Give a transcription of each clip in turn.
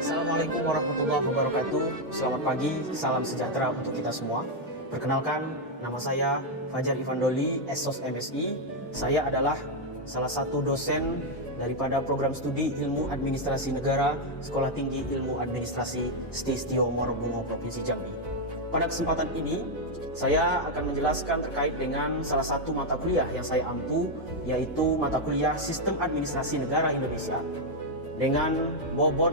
Assalamualaikum warahmatullahi wabarakatuh. Selamat pagi, salam sejahtera untuk kita semua. Perkenalkan, nama saya Fajar Ivandoli, Esos MSI. Saya adalah salah satu dosen daripada program studi Ilmu Administrasi Negara Sekolah Tinggi Ilmu Administrasi Setistio Morobungo, Provinsi Jambi. Pada kesempatan ini, saya akan menjelaskan terkait dengan salah satu mata kuliah yang saya ampu, yaitu mata kuliah Sistem Administrasi Negara Indonesia. Dengan bobot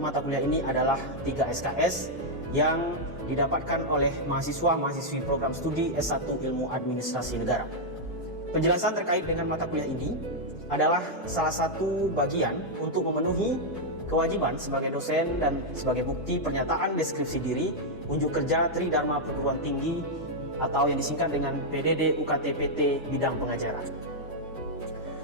mata kuliah ini adalah 3 SKS yang didapatkan oleh mahasiswa-mahasiswi program studi S1 Ilmu Administrasi Negara. Penjelasan terkait dengan mata kuliah ini adalah salah satu bagian untuk memenuhi kewajiban sebagai dosen dan sebagai bukti pernyataan deskripsi diri unjuk kerja Tridharma Perguruan Tinggi atau yang disingkat dengan PDD UKT-PT bidang pengajaran.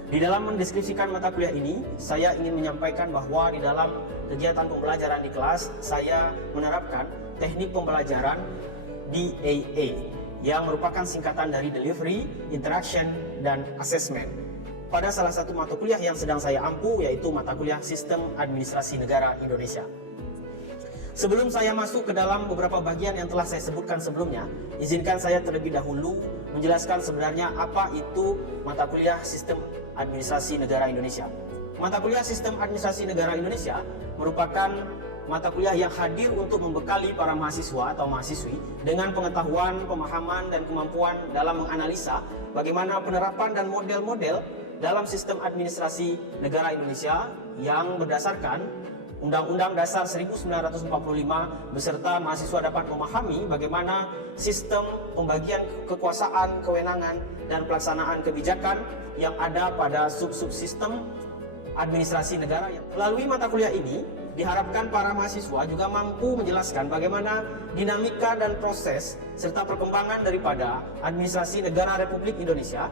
Di dalam mendeskripsikan mata kuliah ini, saya ingin menyampaikan bahwa di dalam kegiatan pembelajaran di kelas, saya menerapkan teknik pembelajaran DAA yang merupakan singkatan dari Delivery, Interaction, dan Assessment. Pada salah satu mata kuliah yang sedang saya ampu, yaitu mata kuliah Sistem Administrasi Negara Indonesia. Sebelum saya masuk ke dalam beberapa bagian yang telah saya sebutkan sebelumnya, izinkan saya terlebih dahulu menjelaskan sebenarnya apa itu mata kuliah Sistem Administrasi Negara Indonesia. Mata kuliah Sistem Administrasi Negara Indonesia merupakan mata kuliah yang hadir untuk membekali para mahasiswa atau mahasiswi dengan pengetahuan, pemahaman, dan kemampuan dalam menganalisa bagaimana penerapan dan model-model dalam sistem administrasi negara Indonesia yang berdasarkan Undang-Undang Dasar 1945 beserta mahasiswa dapat memahami bagaimana sistem pembagian kekuasaan, kewenangan, dan pelaksanaan kebijakan yang ada pada sub-subsistem administrasi negara. Melalui mata kuliah ini, diharapkan para mahasiswa juga mampu menjelaskan bagaimana dinamika dan proses serta perkembangan daripada administrasi negara Republik Indonesia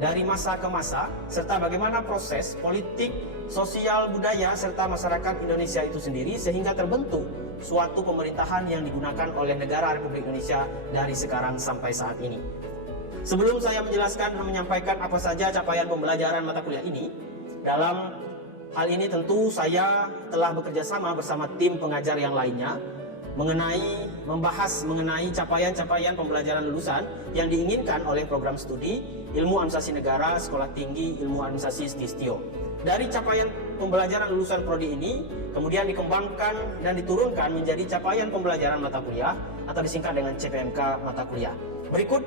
dari masa ke masa, serta bagaimana proses politik, sosial, budaya, serta masyarakat Indonesia itu sendiri sehingga terbentuk suatu pemerintahan yang digunakan oleh negara Republik Indonesia dari sekarang sampai saat ini. Sebelum saya menjelaskan dan menyampaikan apa saja capaian pembelajaran mata kuliah ini, dalam hal ini tentu saya telah bekerja sama bersama tim pengajar yang lainnya membahas mengenai capaian-capaian pembelajaran lulusan yang diinginkan oleh program studi Ilmu Administrasi Negara Sekolah Tinggi Ilmu Administrasi Setistio. Dari capaian pembelajaran lulusan prodi ini kemudian dikembangkan dan diturunkan menjadi capaian pembelajaran mata kuliah atau disingkat dengan CPMK mata kuliah. Berikut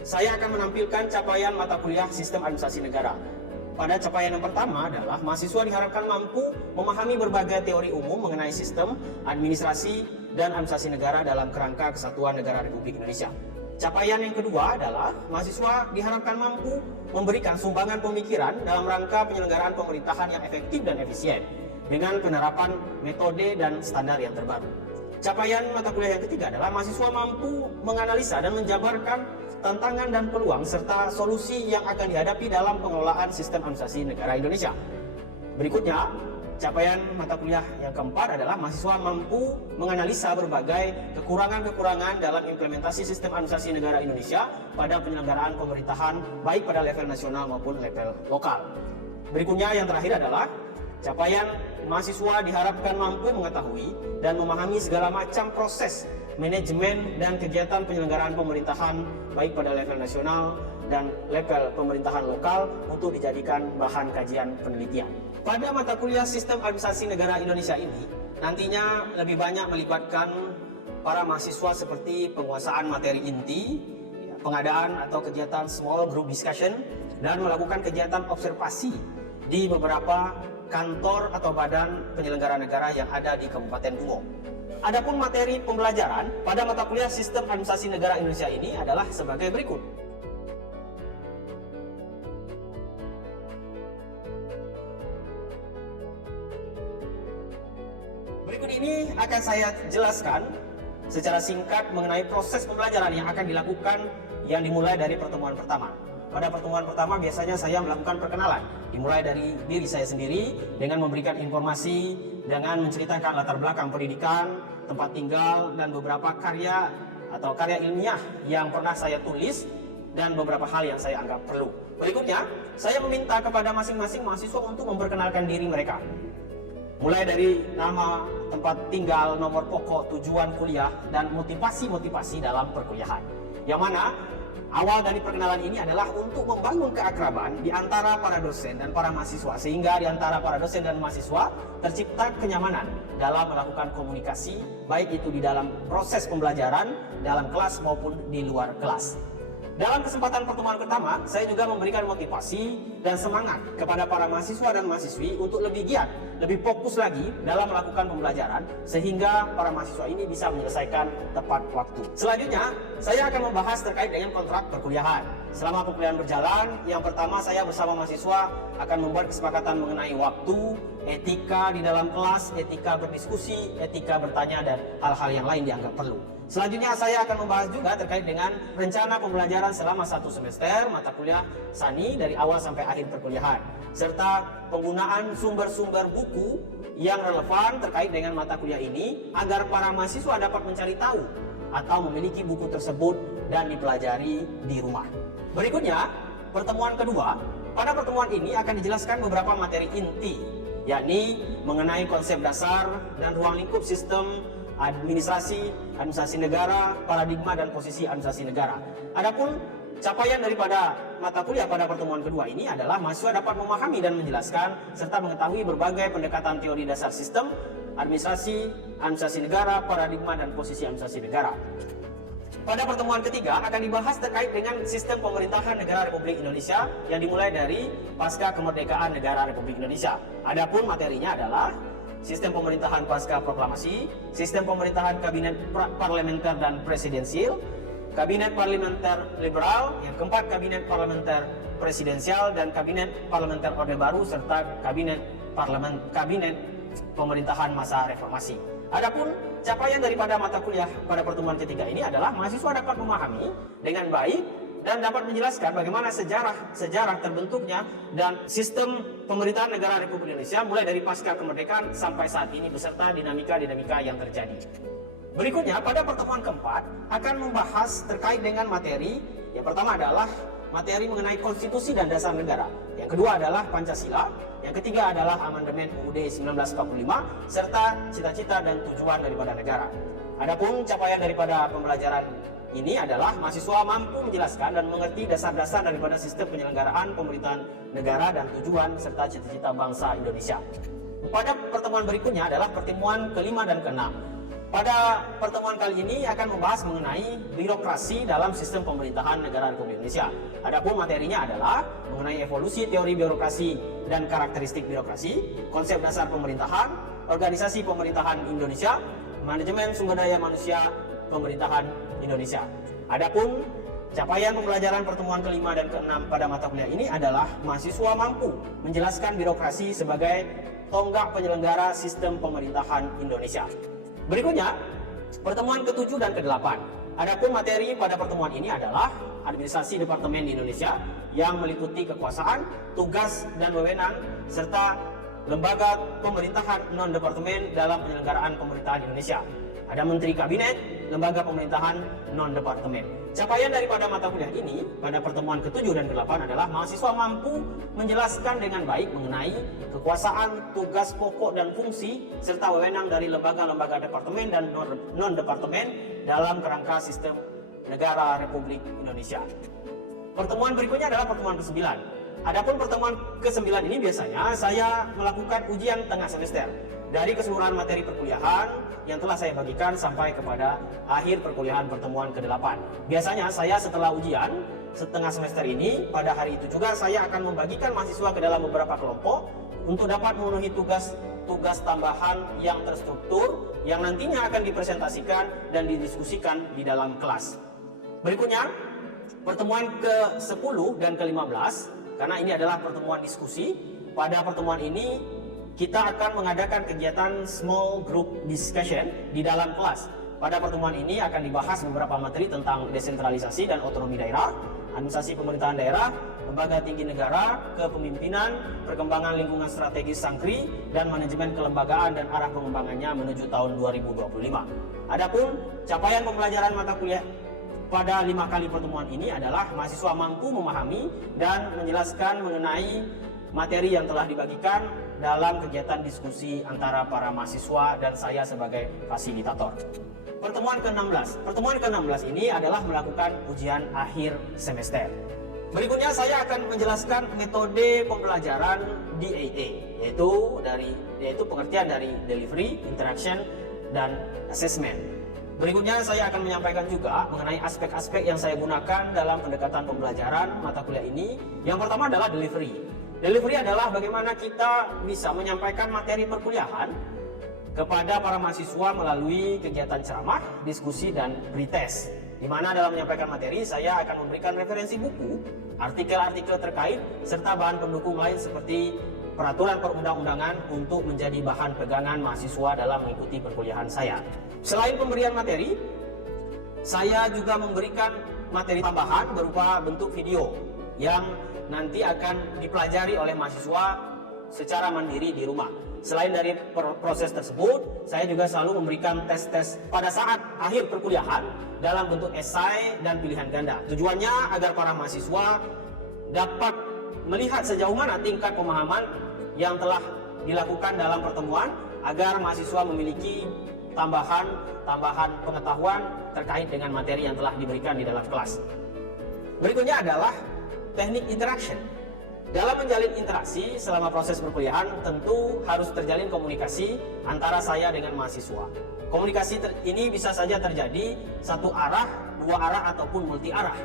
saya akan menampilkan capaian mata kuliah Sistem Administrasi Negara. Pada capaian yang pertama adalah mahasiswa diharapkan mampu memahami berbagai teori umum mengenai sistem administrasi dan administrasi negara dalam kerangka kesatuan negara Republik Indonesia. Capaian yang kedua adalah mahasiswa diharapkan mampu memberikan sumbangan pemikiran dalam rangka penyelenggaraan pemerintahan yang efektif dan efisien dengan penerapan metode dan standar yang terbaru. Capaian mata kuliah yang ketiga adalah mahasiswa mampu menganalisa dan menjabarkan tantangan dan peluang serta solusi yang akan dihadapi dalam pengelolaan sistem administrasi negara Indonesia. Berikutnya, capaian mata kuliah yang keempat adalah mahasiswa mampu menganalisa berbagai kekurangan-kekurangan dalam implementasi sistem administrasi negara Indonesia pada penyelenggaraan pemerintahan baik pada level nasional maupun level lokal. Berikutnya yang terakhir adalah capaian mahasiswa diharapkan mampu mengetahui dan memahami segala macam proses manajemen dan kegiatan penyelenggaraan pemerintahan baik pada level nasional dan level pemerintahan lokal untuk dijadikan bahan kajian penelitian. Pada mata kuliah Sistem Administrasi Negara Indonesia ini nantinya lebih banyak melibatkan para mahasiswa seperti penguasaan materi inti, pengadaan atau kegiatan small group discussion, dan melakukan kegiatan observasi di beberapa kantor atau badan penyelenggara negara yang ada di Kabupaten Bungo. Adapun materi pembelajaran pada mata kuliah Sistem Administrasi Negara Indonesia ini adalah sebagai berikut. Berikut ini akan saya jelaskan secara singkat mengenai proses pembelajaran yang akan dilakukan yang dimulai dari pertemuan pertama. Pada pertemuan pertama biasanya saya melakukan perkenalan, dimulai dari diri saya sendiri dengan memberikan informasi, dengan menceritakan latar belakang pendidikan, tempat tinggal, dan beberapa karya atau karya ilmiah yang pernah saya tulis dan beberapa hal yang saya anggap perlu. Berikutnya, saya meminta kepada masing-masing mahasiswa untuk memperkenalkan diri mereka. Mulai dari nama, tempat tinggal, nomor pokok, tujuan kuliah, dan motivasi-motivasi dalam perkuliahan. Yang mana awal dari perkenalan ini adalah untuk membangun keakraban di antara para dosen dan para mahasiswa, sehingga di antara para dosen dan mahasiswa tercipta kenyamanan dalam melakukan komunikasi, baik itu di dalam proses pembelajaran, dalam kelas maupun di luar kelas. Dalam kesempatan pertemuan pertama, saya juga memberikan motivasi dan semangat kepada para mahasiswa dan mahasiswi untuk lebih giat, lebih fokus lagi dalam melakukan pembelajaran, sehingga para mahasiswa ini bisa menyelesaikan tepat waktu. Selanjutnya, saya akan membahas terkait dengan kontrak perkuliahan. Selama perkuliahan berjalan, yang pertama saya bersama mahasiswa akan membuat kesepakatan mengenai waktu, etika di dalam kelas, etika berdiskusi, etika bertanya, dan hal-hal yang lain dianggap perlu. Selanjutnya saya akan membahas juga terkait dengan rencana pembelajaran selama 1 semester mata kuliah SANI dari awal sampai akhir perkuliahan, serta penggunaan sumber-sumber buku yang relevan terkait dengan mata kuliah ini agar para mahasiswa dapat mencari tahu atau memiliki buku tersebut dan dipelajari di rumah. Berikutnya, pertemuan kedua. Pada pertemuan ini akan dijelaskan beberapa materi inti, yakni mengenai konsep dasar dan ruang lingkup sistem administrasi negara, paradigma dan posisi administrasi negara. Adapun capaian daripada mata kuliah pada pertemuan kedua ini adalah mahasiswa dapat memahami dan menjelaskan serta mengetahui berbagai pendekatan teori dasar sistem administrasi negara, paradigma dan posisi administrasi negara. Pada pertemuan ketiga akan dibahas terkait dengan sistem pemerintahan negara Republik Indonesia yang dimulai dari pasca kemerdekaan negara Republik Indonesia. Adapun materinya adalah sistem pemerintahan pasca proklamasi, sistem pemerintahan kabinet parlementer dan presidensial, kabinet parlementer liberal, yang keempat kabinet parlementer presidensial, dan kabinet parlementer orde baru, serta kabinet pemerintahan masa reformasi. Adapun capaian daripada mata kuliah pada pertemuan ketiga ini adalah mahasiswa dapat memahami dengan baik dan dapat menjelaskan bagaimana sejarah terbentuknya dan sistem pemerintahan negara Republik Indonesia mulai dari pasca kemerdekaan sampai saat ini beserta dinamika-dinamika yang terjadi. Berikutnya, pada pertemuan keempat akan membahas terkait dengan materi. Yang pertama adalah materi mengenai konstitusi dan dasar negara. Yang kedua adalah Pancasila. Yang ketiga adalah amandemen UUD 1945 serta cita-cita dan tujuan daripada negara. Adapun capaian daripada pembelajaran ini adalah mahasiswa mampu menjelaskan dan mengerti dasar-dasar daripada sistem penyelenggaraan pemerintahan negara dan tujuan serta cita-cita bangsa Indonesia. Pada pertemuan berikutnya adalah pertemuan kelima dan keenam. Pada pertemuan kali ini akan membahas mengenai birokrasi dalam sistem pemerintahan negara Republik Indonesia. Adapun materinya adalah mengenai evolusi teori birokrasi dan karakteristik birokrasi, konsep dasar pemerintahan, organisasi pemerintahan Indonesia, manajemen sumber daya manusia pemerintahan Indonesia. Adapun capaian pembelajaran pertemuan kelima dan keenam pada mata kuliah ini adalah mahasiswa mampu menjelaskan birokrasi sebagai tonggak penyelenggara sistem pemerintahan Indonesia. Berikutnya, pertemuan ke-7 dan ke-8. Adapun materi pada pertemuan ini adalah administrasi departemen di Indonesia yang meliputi kekuasaan, tugas dan wewenang serta lembaga pemerintahan non-departemen dalam penyelenggaraan pemerintahan Indonesia. Ada menteri kabinet, lembaga pemerintahan non-departemen. Capaian daripada mata kuliah ini pada pertemuan ke-7 dan ke-8 adalah mahasiswa mampu menjelaskan dengan baik mengenai kekuasaan, tugas pokok dan fungsi, serta wewenang dari lembaga-lembaga departemen dan non-departemen dalam kerangka sistem negara Republik Indonesia. Pertemuan berikutnya adalah pertemuan ke-9. Adapun pertemuan ke-9 ini biasanya saya melakukan ujian tengah semester dari keseluruhan materi perkuliahan yang telah saya bagikan sampai kepada akhir perkuliahan pertemuan ke-8. Biasanya saya setelah ujian setengah semester ini, pada hari itu juga saya akan membagikan mahasiswa ke dalam beberapa kelompok untuk dapat memenuhi tugas tambahan yang terstruktur yang nantinya akan dipresentasikan dan didiskusikan di dalam kelas. Berikutnya, pertemuan ke-10 dan ke-15, karena ini adalah pertemuan diskusi. Pada pertemuan ini kita akan mengadakan kegiatan small group discussion di dalam kelas. Pada pertemuan ini akan dibahas beberapa materi tentang desentralisasi dan otonomi daerah, administrasi pemerintahan daerah, lembaga tinggi negara, kepemimpinan, perkembangan lingkungan strategis Sankri, dan manajemen kelembagaan dan arah pengembangannya menuju tahun 2025. Adapun capaian pembelajaran mata kuliah pada 5 kali pertemuan ini adalah mahasiswa mampu memahami dan menjelaskan mengenai materi yang telah dibagikan dalam kegiatan diskusi antara para mahasiswa dan saya sebagai fasilitator. Pertemuan ke-16. Pertemuan ke-16 ini adalah melakukan ujian akhir semester. Berikutnya saya akan menjelaskan metode pembelajaran DAA, yaitu pengertian dari delivery, interaction, dan assessment. Berikutnya saya akan menyampaikan juga mengenai aspek-aspek yang saya gunakan dalam pendekatan pembelajaran mata kuliah ini. Yang pertama adalah delivery. Delivery adalah bagaimana kita bisa menyampaikan materi perkuliahan kepada para mahasiswa melalui kegiatan ceramah, diskusi, dan pretest. Di mana dalam menyampaikan materi saya akan memberikan referensi buku, artikel-artikel terkait, serta bahan pendukung lain seperti peraturan perundang-undangan untuk menjadi bahan pegangan mahasiswa dalam mengikuti perkuliahan saya. Selain pemberian materi, saya juga memberikan materi tambahan berupa bentuk video yang nanti akan dipelajari oleh mahasiswa secara mandiri di rumah. Selain dari proses tersebut, saya juga selalu memberikan tes-tes pada saat akhir perkuliahan dalam bentuk esai dan pilihan ganda. Tujuannya agar para mahasiswa dapat melihat sejauh mana tingkat pemahaman yang telah dilakukan dalam pertemuan, agar mahasiswa memiliki tambahan pengetahuan terkait dengan materi yang telah diberikan di dalam kelas. Berikutnya adalah teknik interaction. Dalam menjalin interaksi selama proses perkuliahan, tentu harus terjalin komunikasi antara saya dengan mahasiswa. Komunikasi ini bisa saja terjadi satu arah, dua arah, ataupun multi arah.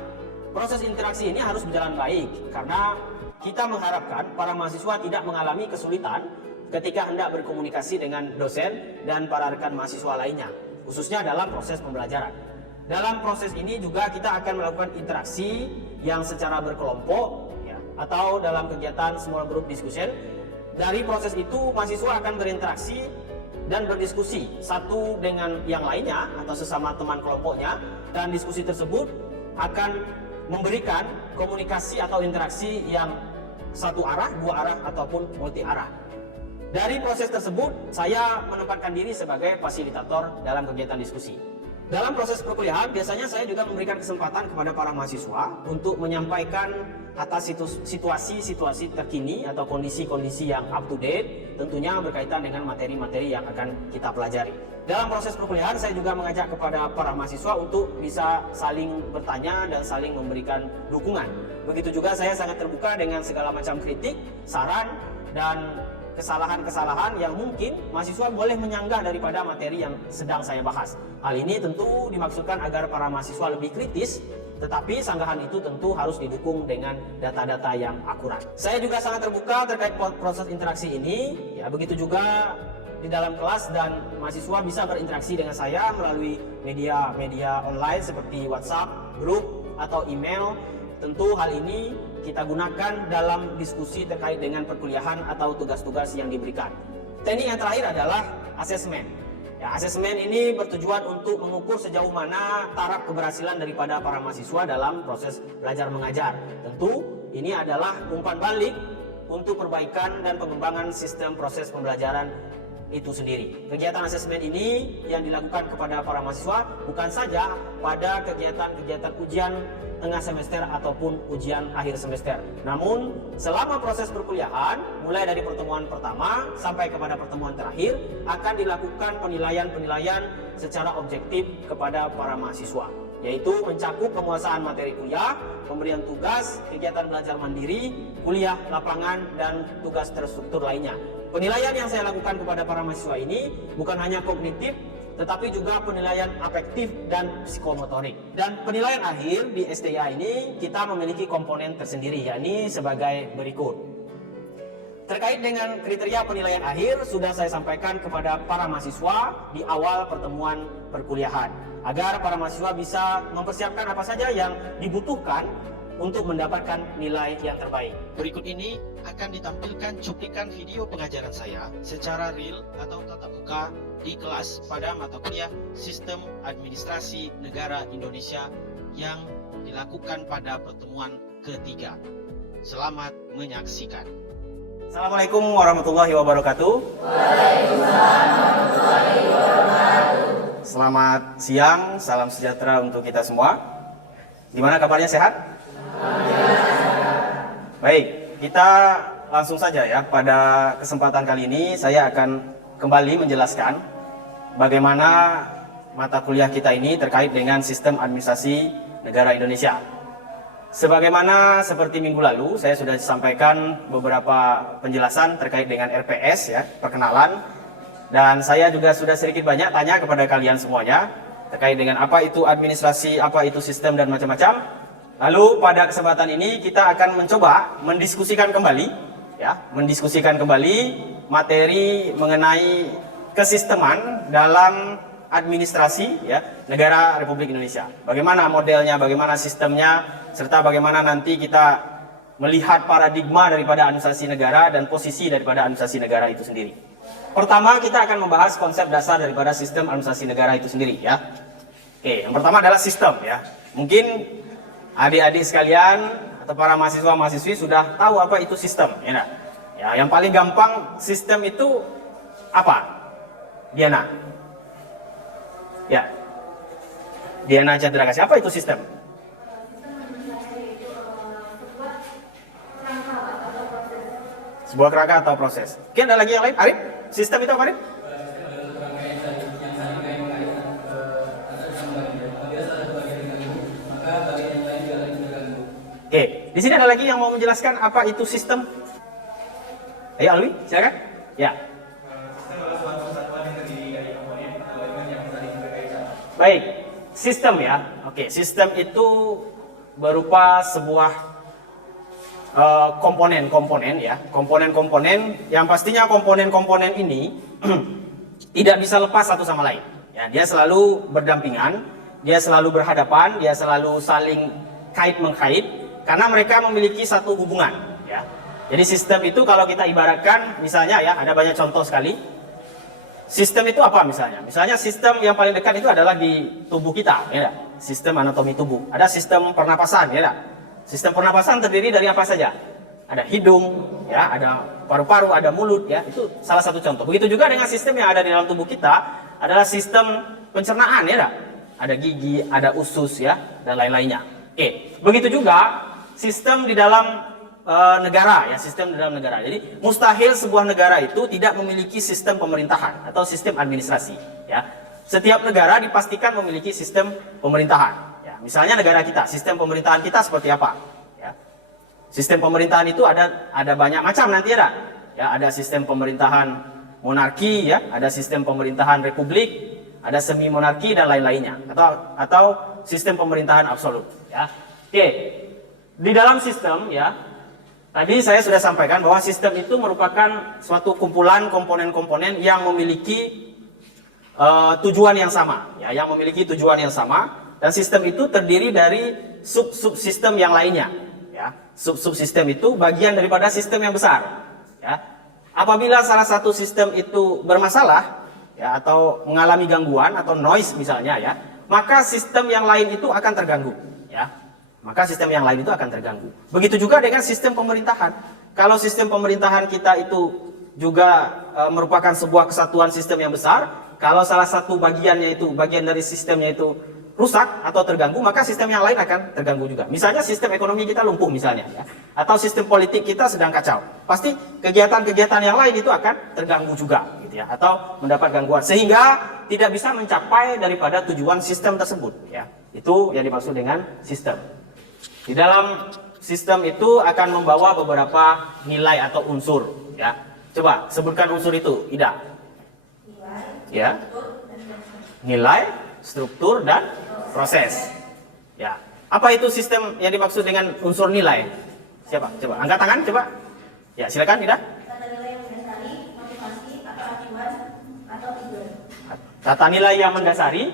Proses interaksi ini harus berjalan baik, karena kita mengharapkan para mahasiswa tidak mengalami kesulitan ketika hendak berkomunikasi dengan dosen dan para rekan mahasiswa lainnya, khususnya dalam proses pembelajaran. Dalam proses ini juga kita akan melakukan interaksi yang secara berkelompok, atau dalam kegiatan small group discussion. Dari proses itu mahasiswa akan berinteraksi dan berdiskusi satu dengan yang lainnya atau sesama teman kelompoknya, dan diskusi tersebut akan memberikan komunikasi atau interaksi yang satu arah, dua arah, ataupun multi arah. Dari proses tersebut saya menempatkan diri sebagai fasilitator dalam kegiatan diskusi. Dalam proses perkuliahan biasanya saya juga memberikan kesempatan kepada para mahasiswa untuk menyampaikan atas situasi-situasi terkini atau kondisi-kondisi yang up to date, tentunya berkaitan dengan materi-materi yang akan kita pelajari. Dalam proses perkuliahan saya juga mengajak kepada para mahasiswa untuk bisa saling bertanya dan saling memberikan dukungan. Begitu juga saya sangat terbuka dengan segala macam kritik, saran, dan kesalahan-kesalahan yang mungkin mahasiswa boleh menyanggah daripada materi yang sedang saya bahas. Hal ini tentu dimaksudkan agar para mahasiswa lebih kritis, tetapi sanggahan itu tentu harus didukung dengan data-data yang akurat. Saya juga sangat terbuka terkait proses interaksi ini, begitu juga di dalam kelas, dan mahasiswa bisa berinteraksi dengan saya melalui media online seperti WhatsApp, grup, atau email. Tentu hal ini kita gunakan dalam diskusi terkait dengan perkuliahan atau tugas-tugas yang diberikan. Teknik yang terakhir adalah asesmen. Asesmen ini bertujuan untuk mengukur sejauh mana taraf keberhasilan daripada para mahasiswa dalam proses belajar mengajar. Tentu ini adalah umpan balik untuk perbaikan dan pengembangan sistem proses pembelajaran itu sendiri. Kegiatan asesmen ini yang dilakukan kepada para mahasiswa bukan saja pada kegiatan-kegiatan ujian tengah semester ataupun ujian akhir semester. Namun, selama proses perkuliahan, mulai dari pertemuan pertama sampai kepada pertemuan terakhir, akan dilakukan penilaian-penilaian secara objektif kepada para mahasiswa, yaitu mencakup penguasaan materi kuliah, pemberian tugas, kegiatan belajar mandiri, kuliah lapangan, dan tugas terstruktur lainnya. Penilaian yang saya lakukan kepada para mahasiswa ini bukan hanya kognitif, tetapi juga penilaian afektif dan psikomotorik. Dan penilaian akhir di STIA ini kita memiliki komponen tersendiri, yakni sebagai berikut. Terkait dengan kriteria penilaian akhir sudah saya sampaikan kepada para mahasiswa di awal pertemuan perkuliahan, agar para mahasiswa bisa mempersiapkan apa saja yang dibutuhkan untuk mendapatkan nilai yang terbaik. Berikut ini akan ditampilkan cuplikan video pengajaran saya secara real atau tatap muka di kelas pada mata kuliah Sistem Administrasi Negara Indonesia yang dilakukan pada pertemuan ketiga. Selamat menyaksikan. Assalamualaikum warahmatullahi wabarakatuh. Waalaikumsalam warahmatullahi wabarakatuh. Selamat siang, salam sejahtera untuk kita semua. Gimana kabarnya, sehat? Baik, kita langsung saja ya. Pada kesempatan kali ini saya akan kembali menjelaskan bagaimana mata kuliah kita ini terkait dengan sistem administrasi negara Indonesia. Sebagaimana seperti minggu lalu saya sudah sampaikan beberapa penjelasan terkait dengan RPS ya, perkenalan, dan saya juga sudah sedikit banyak tanya kepada kalian semuanya terkait dengan apa itu administrasi, apa itu sistem dan macam-macam. Lalu pada kesempatan ini kita akan mencoba mendiskusikan kembali ya, mendiskusikan kembali materi mengenai kesisteman dalam administrasi ya negara Republik Indonesia. Bagaimana modelnya, bagaimana sistemnya, serta bagaimana nanti kita melihat paradigma daripada administrasi negara dan posisi daripada administrasi negara itu sendiri. Pertama kita akan membahas konsep dasar daripada sistem administrasi negara itu sendiri ya. Oke, yang pertama adalah sistem ya. Mungkin adik-adik sekalian atau para mahasiswa-mahasiswi sudah tahu apa itu sistem ya, nah? Ya, yang paling gampang sistem itu apa? Diana. Ya, Diana Chandra Kasih, apa itu sistem? Sebuah kerangka atau proses. Oke, ada lagi yang lain? Arif, sistem itu apa, Arif? Oke, di sini ada lagi yang mau menjelaskan apa itu sistem? Ayo Alwi, silakan. Ya. Baik, sistem ya. Oke, sistem itu berupa sebuah komponen-komponen ya. Komponen-komponen yang pastinya komponen-komponen ini tidak bisa lepas satu sama lain. Ya, dia selalu berdampingan, dia selalu berhadapan, dia selalu saling kait-mengkait karena mereka memiliki satu hubungan ya. Jadi sistem itu kalau kita ibaratkan misalnya ya, ada banyak contoh sekali. Sistem itu apa misalnya? Misalnya sistem yang paling dekat itu adalah di tubuh kita, ya. Sistem anatomi tubuh. Ada sistem pernapasan, ya. Sistem pernapasan terdiri dari apa saja? Ada hidung, ya, ada paru-paru, ada mulut, ya. Itu salah satu contoh. Begitu juga dengan sistem yang ada di dalam tubuh kita adalah sistem pencernaan, ya. Ada gigi, ada usus, ya, dan lain-lainnya. Oke, begitu juga sistem di dalam negara ya, sistem di dalam negara. Jadi mustahil sebuah negara itu tidak memiliki sistem pemerintahan atau sistem administrasi ya. Setiap negara dipastikan memiliki sistem pemerintahan ya. Misalnya negara kita, sistem pemerintahan kita seperti apa ya. Sistem pemerintahan itu ada banyak macam nanti ada ya, ada sistem pemerintahan monarki ya, ada sistem pemerintahan republik, ada semi monarki dan lain-lainnya, atau sistem pemerintahan absolut ya. Oke, di dalam sistem ya, tadi saya sudah sampaikan bahwa sistem itu merupakan suatu kumpulan komponen-komponen yang memiliki tujuan yang sama, ya, yang memiliki tujuan yang sama, dan sistem itu terdiri dari sub-subsistem yang lainnya, ya. Sub-subsistem itu bagian daripada sistem yang besar, ya. Apabila salah satu sistem itu bermasalah, ya, atau mengalami gangguan atau noise misalnya, ya, maka sistem yang lain itu akan terganggu, ya. Maka sistem yang lain itu akan terganggu. Begitu juga dengan sistem pemerintahan. Kalau sistem pemerintahan kita itu juga merupakan sebuah kesatuan sistem yang besar, kalau salah satu bagian dari sistemnya itu rusak atau terganggu, maka sistem yang lain akan terganggu juga. Misalnya sistem ekonomi kita lumpuh misalnya, ya, atau sistem politik kita sedang kacau, pasti kegiatan-kegiatan yang lain itu akan terganggu juga, gitu ya, atau mendapat gangguan, sehingga tidak bisa mencapai daripada tujuan sistem tersebut. Ya, itu yang dimaksud dengan sistem. Di dalam sistem itu akan membawa beberapa nilai atau unsur, ya. Coba sebutkan unsur itu, Ida. Ya. Nilai, struktur dan proses. Ya. Apa itu sistem yang dimaksud dengan unsur nilai? Siapa? Coba angkat tangan, coba. Ya, silakan, Ida. Tata nilai yang mendasari, motivasi atau acuan atau tujuan. Tata nilai yang mendasari,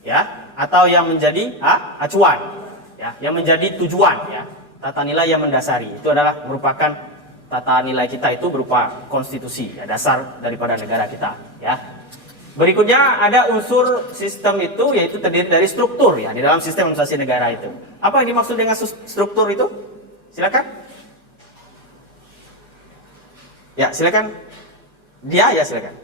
ya, atau yang menjadi acuan. Ya, yang menjadi tujuan ya. Tata nilai yang mendasari itu adalah merupakan tata nilai kita itu berupa konstitusi ya, dasar daripada negara kita ya. Berikutnya ada unsur sistem itu yaitu terdiri dari struktur ya di dalam sistem administrasi negara itu. Apa yang dimaksud dengan struktur itu? Silakan. Ya, silakan. Dia ya silakan.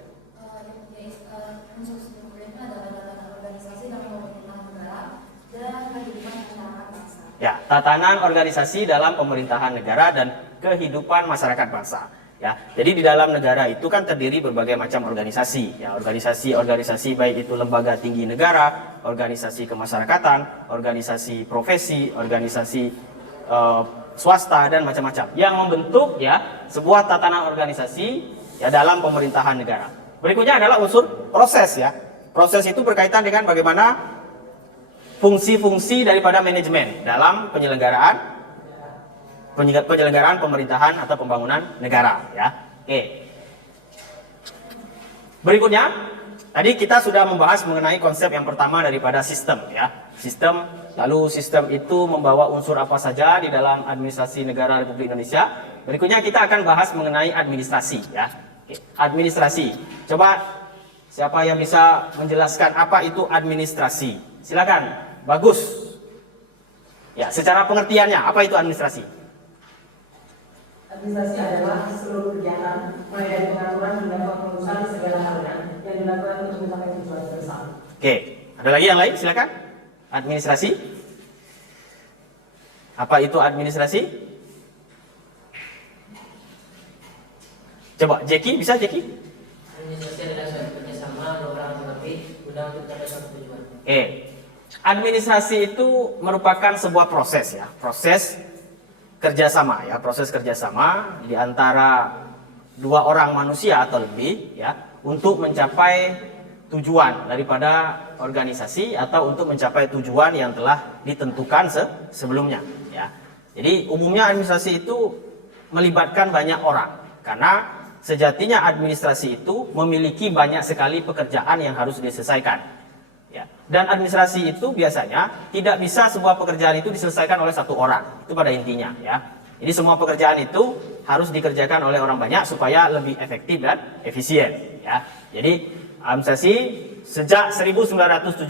Ya, tatanan organisasi dalam pemerintahan negara dan kehidupan masyarakat bangsa. Ya, jadi di dalam negara itu kan terdiri berbagai macam organisasi, ya, organisasi baik itu lembaga tinggi negara, organisasi kemasyarakatan, organisasi profesi, organisasi swasta dan macam-macam yang membentuk ya sebuah tatanan organisasi ya dalam pemerintahan negara. Berikutnya adalah unsur proses ya. Proses itu berkaitan dengan bagaimana fungsi-fungsi daripada manajemen dalam penyelenggaraan pemerintahan atau pembangunan negara ya. Oke. Berikutnya, tadi kita sudah membahas mengenai konsep yang pertama daripada sistem ya. Sistem, lalu sistem itu membawa unsur apa saja di dalam administrasi negara Republik Indonesia. Berikutnya kita akan bahas mengenai administrasi ya. Oke. Administrasi. Coba siapa yang bisa menjelaskan apa itu administrasi? Silakan. Bagus. Ya, secara pengertiannya apa itu administrasi? Administrasi adalah seluruh kegiatan, mulai dari pengaturan hingga pengurusan di segala halnya yang dilakukan untuk mencapai tujuan bersama. Oke, ada lagi yang lain? Silakan. Administrasi. Apa itu administrasi? Coba, Jeki, bisa Jeki? Administrasi adalah suatu kerjasama dua orang atau lebih guna untuk mencapai suatu tujuan. Oke, administrasi itu merupakan sebuah proses ya, proses kerjasama ya, proses kerjasama di antara dua orang manusia atau lebih ya untuk mencapai tujuan daripada organisasi atau untuk mencapai tujuan yang telah ditentukan sebelumnya ya. Jadi umumnya administrasi itu melibatkan banyak orang karena sejatinya administrasi itu memiliki banyak sekali pekerjaan yang harus diselesaikan. Ya. Dan administrasi itu biasanya tidak bisa sebuah pekerjaan itu diselesaikan oleh satu orang. Itu pada intinya ya. Jadi semua pekerjaan itu harus dikerjakan oleh orang banyak supaya lebih efektif dan efisien ya. Jadi administrasi sejak 1970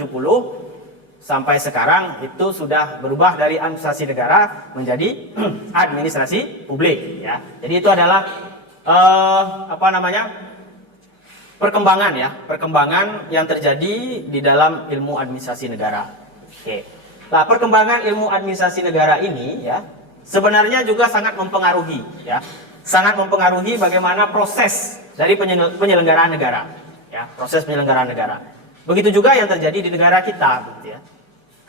sampai sekarang itu sudah berubah dari administrasi negara menjadi administrasi publik ya. Jadi itu adalah perkembangan ya, perkembangan yang terjadi di dalam ilmu administrasi negara. Oke. Nah, perkembangan ilmu administrasi negara ini ya sebenarnya juga sangat mempengaruhi ya. Sangat mempengaruhi bagaimana proses dari penyelenggaraan negara ya, proses penyelenggaraan negara. Begitu juga yang terjadi di negara kita gitu ya.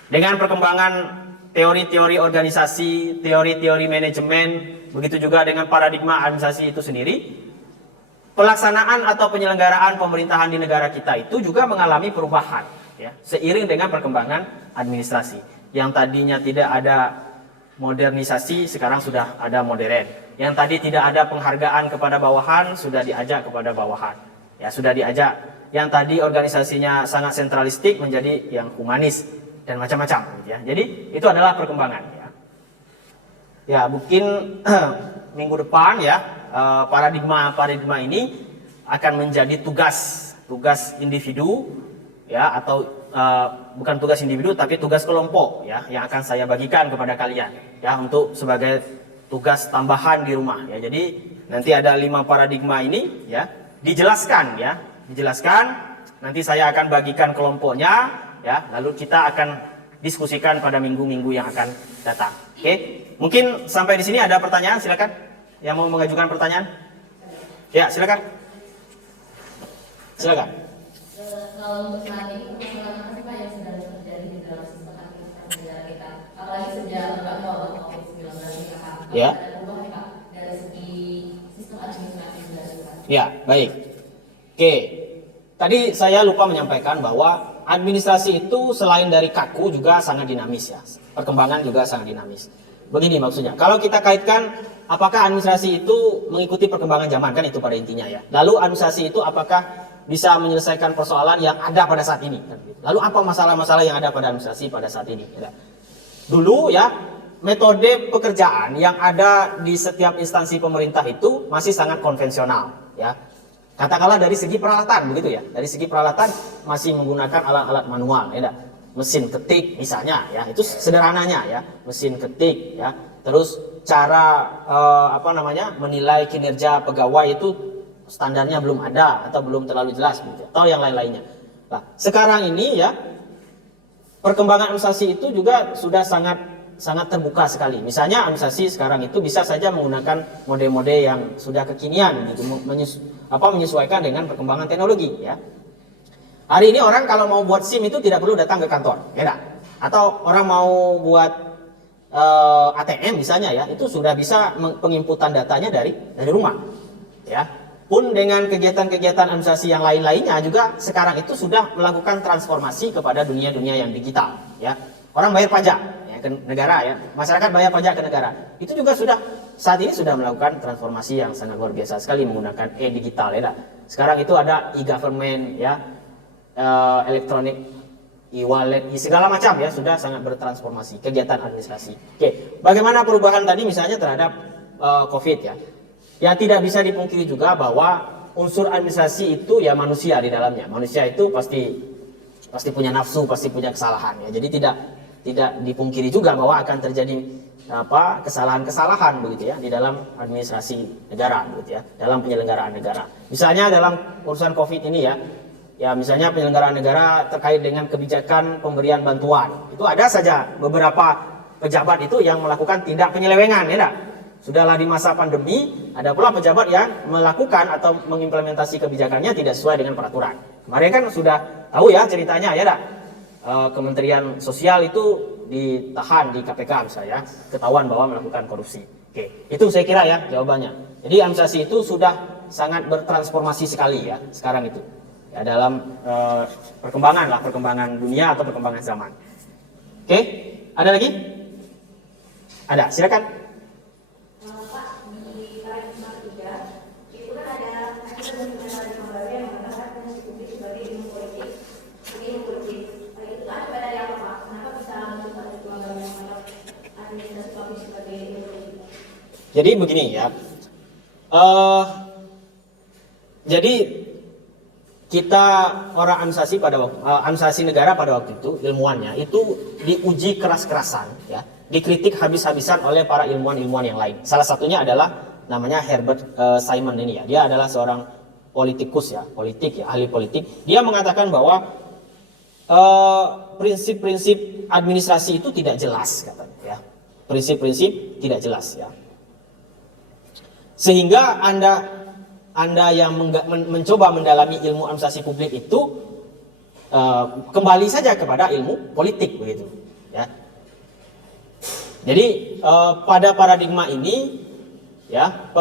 Dengan perkembangan teori-teori organisasi, teori-teori manajemen, begitu juga dengan paradigma administrasi itu sendiri. Pelaksanaan atau penyelenggaraan pemerintahan di negara kita itu juga mengalami perubahan ya, seiring dengan perkembangan administrasi. Yang tadinya tidak ada modernisasi sekarang sudah ada modern. Yang tadi tidak ada penghargaan kepada bawahan sudah diajak kepada bawahan. Ya, sudah diajak. Yang tadi organisasinya sangat sentralistik menjadi yang humanis dan macam-macam gitu ya. Jadi itu adalah perkembangan ya. Ya, mungkin minggu depan ya paradigma ini akan menjadi tugas individu ya, atau bukan tugas individu tapi tugas kelompok ya yang akan saya bagikan kepada kalian ya untuk sebagai tugas tambahan di rumah ya. Jadi nanti ada 5 paradigma ini ya dijelaskan, nanti saya akan bagikan kelompoknya ya, lalu kita akan diskusikan pada minggu-minggu yang akan datang. Oke, mungkin sampai di sini ada pertanyaan, silakan. Yang mau mengajukan pertanyaan? Ya, silakan. Silakan. Kalau untuk saat ini permasalahan apa yang sedang terjadi di dalam sistem administrasi negara kita? Apalagi sejak wabah COVID-19 ini, Pak. Ya. Ada perubahan, Pak, dari segi sistem administrasi negara kita. Ya, baik. Oke. Tadi saya lupa menyampaikan bahwa administrasi itu selain dari kaku juga sangat dinamis ya. Perkembangan juga sangat dinamis. Begini maksudnya. Kalau kita kaitkan apakah administrasi itu mengikuti perkembangan zaman, kan itu pada intinya ya. Lalu administrasi itu apakah bisa menyelesaikan persoalan yang ada pada saat ini? Lalu apa masalah-masalah yang ada pada administrasi pada saat ini? Dulu ya, metode pekerjaan yang ada di setiap instansi pemerintah itu masih sangat konvensional ya. Katakanlah dari segi peralatan begitu ya. Dari segi peralatan masih menggunakan alat-alat manual ya. Mesin ketik misalnya ya, itu sederhananya ya, mesin ketik ya. Terus cara menilai kinerja pegawai itu standarnya belum ada atau belum terlalu jelas gitu, atau yang lain-lainnya. Nah, sekarang ini ya perkembangan administrasi itu juga sudah sangat sangat terbuka sekali. Misalnya administrasi sekarang itu bisa saja menggunakan mode-mode yang sudah kekinian gitu, menyesuaikan dengan perkembangan teknologi ya. Hari ini orang kalau mau buat SIM itu tidak perlu datang ke kantor, ya enggak? Atau orang mau buat ATM misalnya ya, itu sudah bisa penginputan datanya dari rumah ya. Pun dengan kegiatan-kegiatan administrasi yang lain-lainnya juga sekarang itu sudah melakukan transformasi kepada dunia-dunia yang digital ya. Orang bayar pajak ya, ke negara ya, masyarakat bayar pajak ke negara. Itu juga sudah saat ini sudah melakukan transformasi yang sangat luar biasa sekali menggunakan e-digital ya. Sekarang itu ada e-government ya, elektronik, e-wallet, segala macam ya, sudah sangat bertransformasi kegiatan administrasi. Oke, bagaimana perubahan tadi misalnya terhadap COVID ya? Ya tidak bisa dipungkiri juga bahwa unsur administrasi itu ya manusia di dalamnya. Manusia itu pasti punya nafsu, pasti punya kesalahan ya. Jadi tidak dipungkiri juga bahwa akan terjadi kesalahan-kesalahan begitu ya di dalam administrasi negara begitu ya, dalam penyelenggaraan negara. Misalnya dalam urusan COVID ini ya misalnya penyelenggaraan negara terkait dengan kebijakan pemberian bantuan. Itu ada saja beberapa pejabat itu yang melakukan tindak penyelewengan ya enggak? Sudahlah di masa pandemi, ada pula pejabat yang melakukan atau mengimplementasi kebijakannya tidak sesuai dengan peraturan. Kemarin kan sudah tahu ya ceritanya ya, Kementerian Sosial itu ditahan di KPK misalnya, ketahuan bahwa melakukan korupsi. Oke, itu saya kira ya jawabannya. Jadi administrasi itu sudah sangat bertransformasi sekali ya sekarang itu. Ya, dalam perkembangan dunia atau perkembangan zaman. Oke, ada lagi? Ada, silakan. Jadi begini ya, jadi kita orang administrasi negara pada waktu itu ilmuannya itu diuji keras-kerasan ya, dikritik habis-habisan oleh para ilmuwan-ilmuwan yang lain. Salah satunya adalah namanya Herbert Simon ini ya, dia adalah seorang politikus ya, ahli politik. Dia mengatakan bahwa prinsip-prinsip administrasi itu tidak jelas katanya ya, prinsip-prinsip tidak jelas ya. Sehingga Anda yang mencoba mendalami ilmu administrasi publik itu kembali saja kepada ilmu politik begitu ya. Jadi pada paradigma ini ya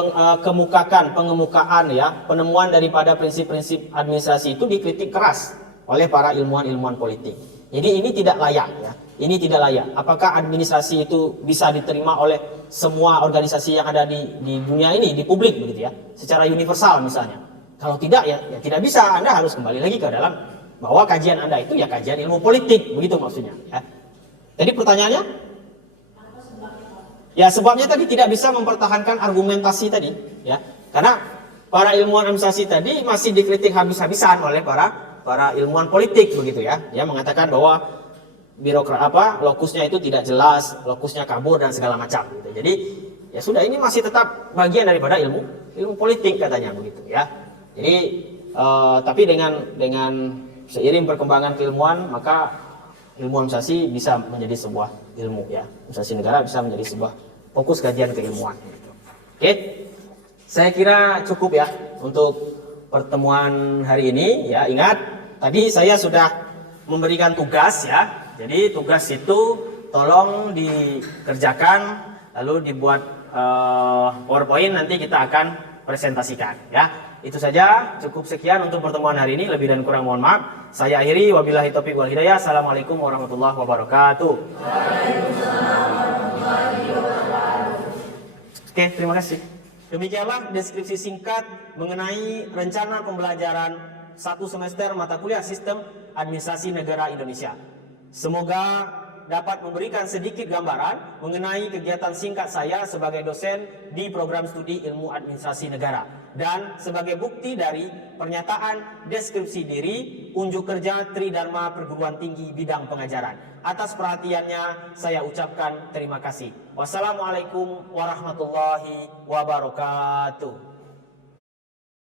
pengemukaan ya penemuan daripada prinsip-prinsip administrasi itu dikritik keras oleh para ilmuwan-ilmuwan politik. Jadi ini tidak layak ya. Ini tidak layak. Apakah administrasi itu bisa diterima oleh semua organisasi yang ada di dunia ini, di publik begitu ya, secara universal misalnya? Kalau tidak ya tidak bisa. Anda harus kembali lagi ke dalam bahwa kajian Anda itu ya kajian ilmu politik, begitu maksudnya ya. Jadi pertanyaannya? Ya sebabnya tadi tidak bisa mempertahankan argumentasi tadi ya. Karena para ilmuwan administrasi tadi masih dikritik habis-habisan oleh para ilmuwan politik begitu ya. Dia mengatakan bahwa lokusnya itu tidak jelas, lokusnya kabur dan segala macam gitu. Jadi ya sudah, ini masih tetap bagian daripada ilmu politik katanya begitu ya. Jadi tapi dengan seiring perkembangan keilmuan, maka ilmu administrasi bisa menjadi sebuah ilmu ya. Administrasi negara bisa menjadi sebuah fokus kajian keilmuan gitu. Oke. Saya kira cukup ya untuk pertemuan hari ini ya. Ingat tadi saya sudah memberikan tugas ya. Jadi tugas itu tolong dikerjakan, lalu dibuat PowerPoint, nanti kita akan presentasikan ya. Itu saja, cukup sekian untuk pertemuan hari ini. Lebih dan kurang mohon maaf. Saya akhiri, wabillahi taufiq wal hidayah. Assalamualaikum warahmatullahi wabarakatuh. Oke, terima kasih. Demikianlah deskripsi singkat mengenai rencana pembelajaran 1 semester mata kuliah Sistem Administrasi Negara Indonesia. Semoga dapat memberikan sedikit gambaran mengenai kegiatan singkat saya sebagai dosen di program studi ilmu administrasi negara. Dan sebagai bukti dari pernyataan deskripsi diri, unjuk kerja Tridharma Perguruan Tinggi bidang pengajaran. Atas perhatiannya saya ucapkan terima kasih. Wassalamualaikum warahmatullahi wabarakatuh.